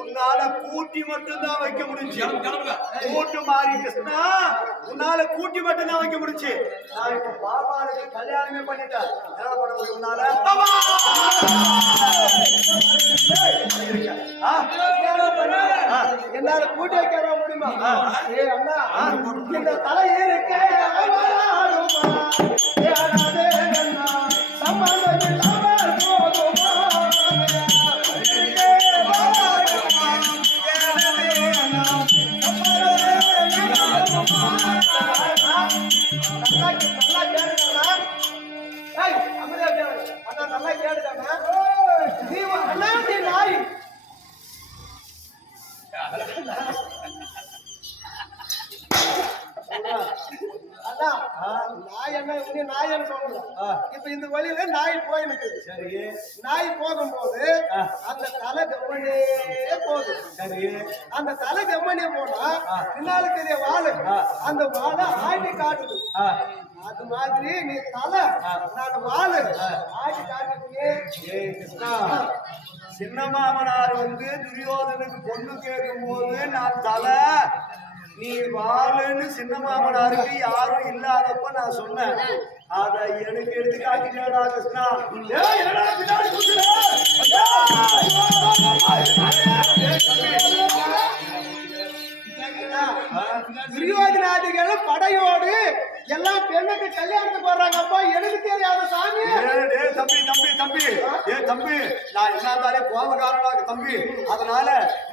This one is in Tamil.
உன்னால கூட்டி மட்டும்தான் வைக்க முடிஞ்சு. கூட்டு மாறி கிருஷ்ணா உன்னால கூட்டி மட்டும்தான் வைக்க முடிஞ்சு. நான் இப்ப பாபாவுக்கு கல்யாணமே பண்ணிட்டேன். என்ன பண்ண முடியும் உன்னால. என்னால கூட்டி வைக்க முடியுமா? ஏ அண்ணா இந்த தலை நல்லா கேளுடா நீ அண்ணா நீ நாய். நாய் என்ன இவனே நாய் என்ன சொல்லல இப்ப இந்த வழியில நாய் போயினுக்கு சரி. நாய் போகும்போது அந்த தலை கம்மனே போகுது. சரி. அந்த தலை கம்மனே போனா பின்னால தெரிய வாழு. அந்த வாழை ஆட்டி காட்டுது. அது மாதிரி நீ தலை நான் வாழு. கிருஷ்ணா சின்ன மாமனார் வந்து துரியோதனுக்கு பொண்ணு கேட்கும் போது நான் தலை நீ வாழுன்னு சின்ன மாமனாருக்கு யாரும் இல்லாதப்ப நான் சொன்னேன். அத எனக்கு எடுத்து காட்டினடா கிருஷ்ணா துரியோதனாதிகள் படையோடு எல்லாம் பெண்ணுக்கு கல்யாணத்துக்கு வர்றாங்க. அப்பா எனக்கு தெரியாத தம்பி நான் என்ன இருந்தாலே கோபக்காரனாக தம்பி. அதனால நீ